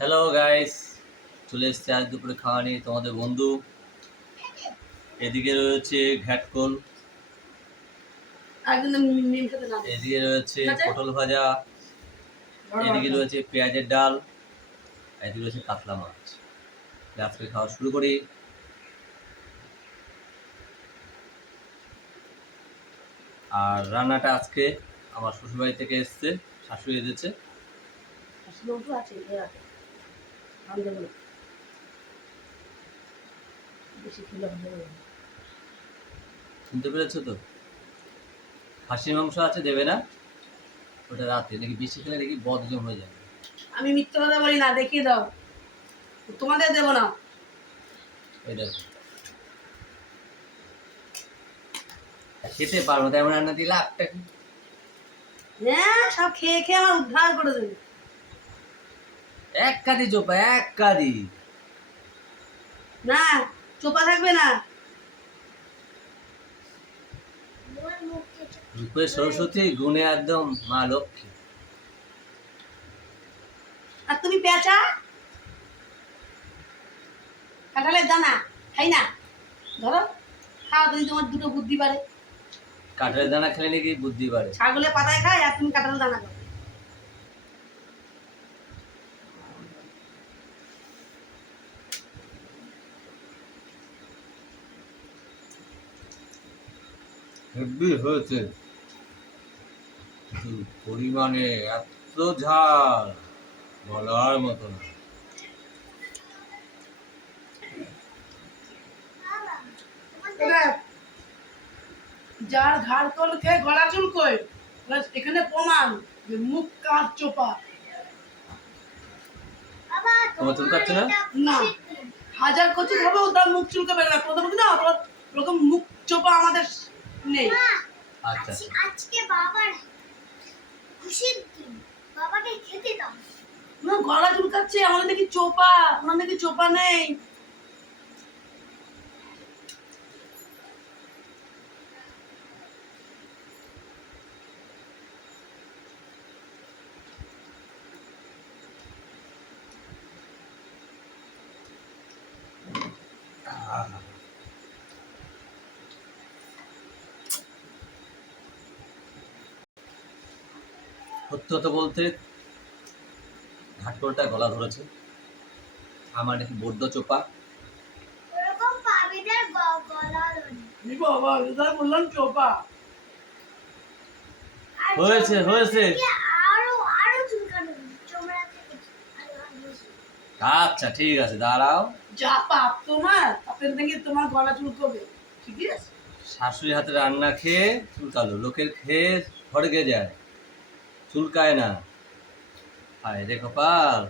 Hello guys চলে এসছে আজ দুপুরে খাওয়া নিয়ে তোমাদের বন্ধু। এদিকে রয়েছে ঘ্যাটকোল। এদিকে রয়েছে পটল ভাজা। এদিকে রয়েছে পেঁয়াজের ডাল। এদিকে রয়েছে কাতলা মাছ। আজকে খাওয়া শুরু করি। আর রান্নাটা আজকে আমার শ্বশুরবাড়ি থেকে এসছে শাশুড়ি এসেছে। আছে। বেশি খেলে। শুনতে পেরেছ তো? খাসির মাংস আছে দেবে না? ওটা রাতে নাকি বেশি খেলে নাকি বদজম হয়ে যাবে। আমি মিথ্যে কথা বলি না দেখিয়ে দাও। তোমাদের দেবো না। ওই দেখো। খেতে পারব না তেমন রান্না দিলে আটটা কি? হ্যাঁ সব খেয়ে খেয়ে আমার উদ্ধার করে দেবে। এক কাদি চোপা এক কাদি না চোপা থাকবে না। রূপে সরস্বতী গুণে একদম মা লক্ষ্মী। আর তুমি পেঁচা? কাঁঠালের দানা খাই না। ধরো খাও তুমি তোমার দুটো বুদ্ধি বাড়ে। কাঠের দানা খেলে নাকি বুদ্ধি বাড়ে? ছাগলে পাতায় খায় আর তুমি কাঁঠালের দানা খাও। হেভি হয়েছে। পরিমাণে এত ঝাল বলার মতো না। যার ঘাড় কল খেয়ে গলা চুলকোয় এখানে প্রমাণ যে মুখ কার চোপা। তোমার চুল কাটছে না? না। হাজার কচু খাবেও তার মুখ চুলকাবে না। প্রথমত না ওর- ওরকম মুখ চোপা আমাদের নেই। আচ্ছা। আজকে বাবার খুশির দিন। বাবাকে খেতে দাও। না গলা চুলকাচ্ছে আমাদের দেখি চোপা আমাদের দেখি চোপা নেই। সত্য কথা বলতে ঘাটকলটা গলা ধরেছে। আমার নাকি বড্ড চোপা। হয়েছে, হয়েছে। থেকে থেকে। আচ্ছা ঠিক আছে দাঁড়াও। যা পাপ তোমার পাপের দেখি তোমার গলা চুলকবে ঠিক আছে? শাশুড়ি হাতে রান্না খেয়ে চুলকালো লোকের খেয়ে স্বর্গে যায়। চুলকায় না। হায় রে কপাল।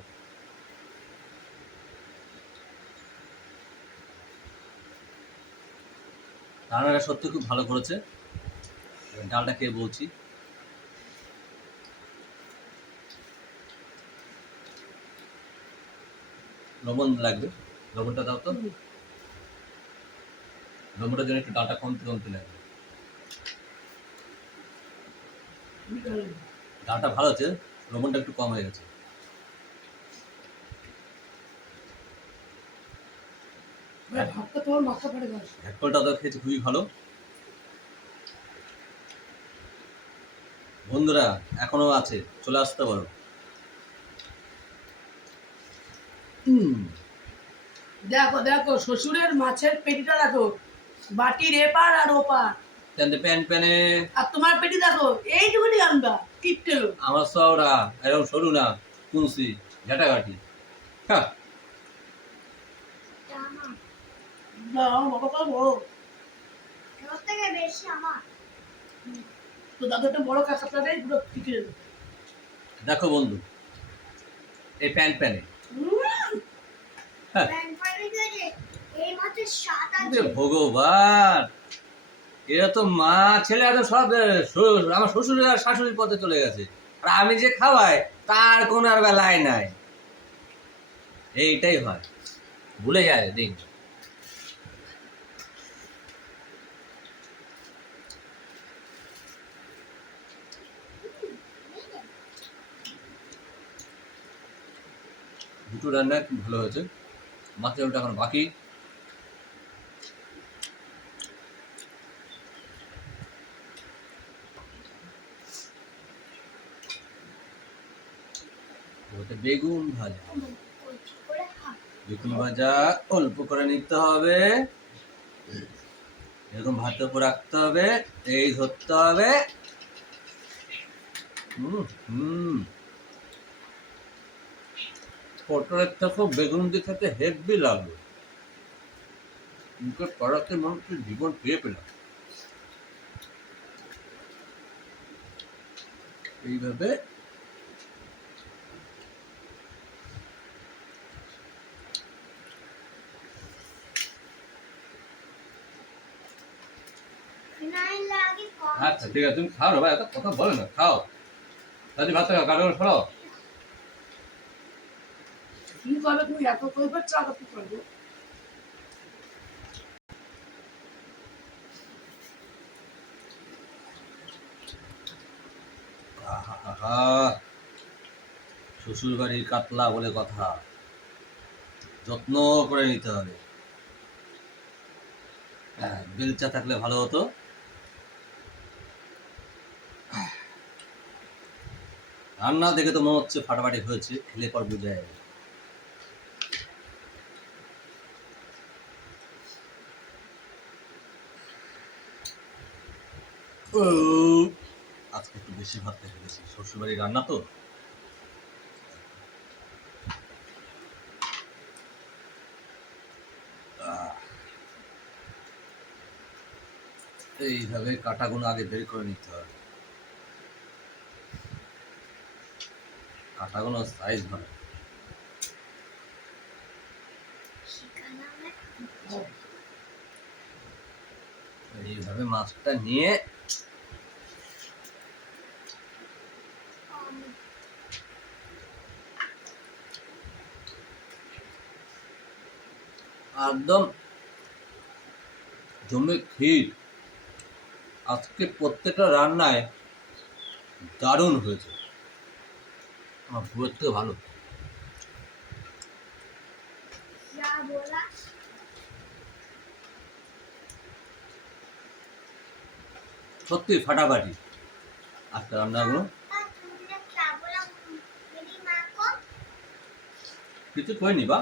রান্নাটা সত্যি খুব ভালো করেছে। ডালটা খেয়ে বলছি। লবণ লাগবে। লবণটা দাও তো। লবণটার জন্য একটু ডালটা কমতে কমতে লাগবে। ডালটা ভালো আছে লবণটা একটু কম হয়ে গেছে। তো খুবই ভালো। বন্ধুরা এখনও আছে চলে আসতে পারো। দেখো দেখো শ্বশুরের মাছের পেটিটা দেখো। বাটির এপার আর ওপার। তেন প্যান প্যানে আর তোমার পেটি দেখো এইটুকুনি আনবা কিপটেলো আমার সওরা এরকম সরু না ঘাটাঘাটি। হ্যাঁ। দেখো বন্ধু এই প্যান প্যানে হ্যাঁ। ভগবান। এরা তো মা, ছেলে একদম সব আমার শ্বশুর আর শাশুড়ির পথে চলে গেছে। আর আমি যে খাওয়াই, তার কোনো আর বেলায় নাই। এইটাই হয়। ভুলে যায় দিন। দুটো রান্না ভালো হয়েছে। মাছের ওটা এখন বাকি ওটা বেগুন ভাজা। বেগুন ভাজা অল্প করে নিতে হবে। এরকম ভাতের উপর রাখতে হবে এই ধরতে হবে। হুম পটলের থেকে বেগুন দিয়ে খেতে হেভি লাগল মুখে পড়াতে মনে হচ্ছে জীবন পেয়ে পেলাম। এইভাবে আচ্ছা ঠিক আছে তুমি খাও ভাই এত কথা বলে না খাও। তাহলে ভাত খাও কারণ সরো কি করবে তুমি এত করবে চা কি করবে? শ্বশুর বাড়ির কাতলা বলে কথা। যত্ন করে নিতে হবে। হ্যাঁ বেলচা থাকলে ভালো হতো। রান্না দেখে তো মনে হচ্ছে ফাটাফাটি হয়েছে, খেলে পর বুঝা যাবে। আজকে একটু বেশি ভাত খেয়ে গেছি। শ্বশুরবাড়ির রান্না তো। এইভাবে কাটাগুলো আগে বের করে নিতে হবে কাটাগুলো সাইজ ভালো এইভাবে মাছটা নিয়ে একদম জমে ক্ষীর। আজকে প্রত্যেকটা রান্নায় দারুণ হয়েছে। আমার বুয়ের থেকে ভালো সত্যি ফাটাফাটি। আজকে রান্নাগুলো কিছু করিনি বা?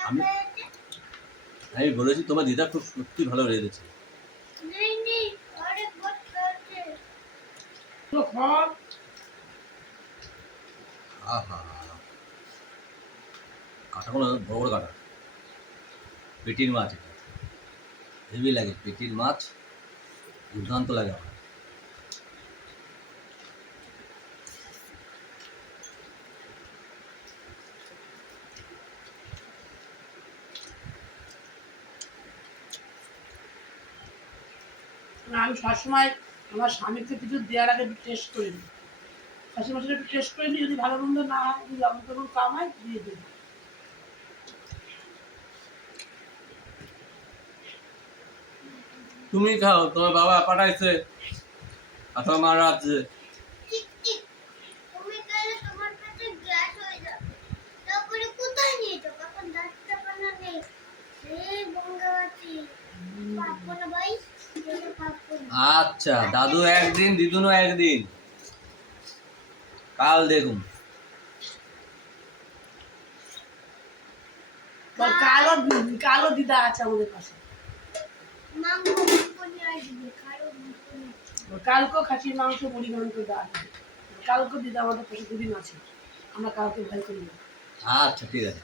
আমি- আমি বলেছি তোমার দিদা খুব সত্যি ভালো রেঁধেছে নেই নেই অনেক বহুত খেয়েছে তো খাওয়া আহা কাটাগুলো বড় বড় কাটা। পেটির মাছ এটা। হেভি লাগে পেটির মাছ। দুর্দান্ত লাগে আমার। আমি সবসময় আমার স্বামীকে কিছু দেওয়ার আগে টেস্ট করে নিই। শাশুড়ি মাসের একটু টেস্ট করে নিই, যদি ভালো মন্দ না হয়, যদি লবণ টবণ কম হয়, দিয়ে দেবো। তুমি খাও, তোমার বাবা পাঠাইছে, আর তোমার রাখছে ঠিক ঠিক তুমি গেলে তোমার পেটে গ্যাস হয়ে যাবে তারপরে কোথায় নিয়ে যাব এখন ডাক্তার পানা নেই সেই বঙ্গাবাতি পাবো না ভাই যেতে পাবো না আচ্ছা দাদু একদিন দিদুনও একদিন। কাল দেখুন। কালো কালো দিদা আছে আমাদের পাশে। কালকেও খাসির মাংস মুড়ি মাংস দেওয়া আছে। কালকে দিদা আমাদের পাশে দুদিন আছে। আমরা কালকে ভয় করি না। আচ্ছা ঠিক আছে।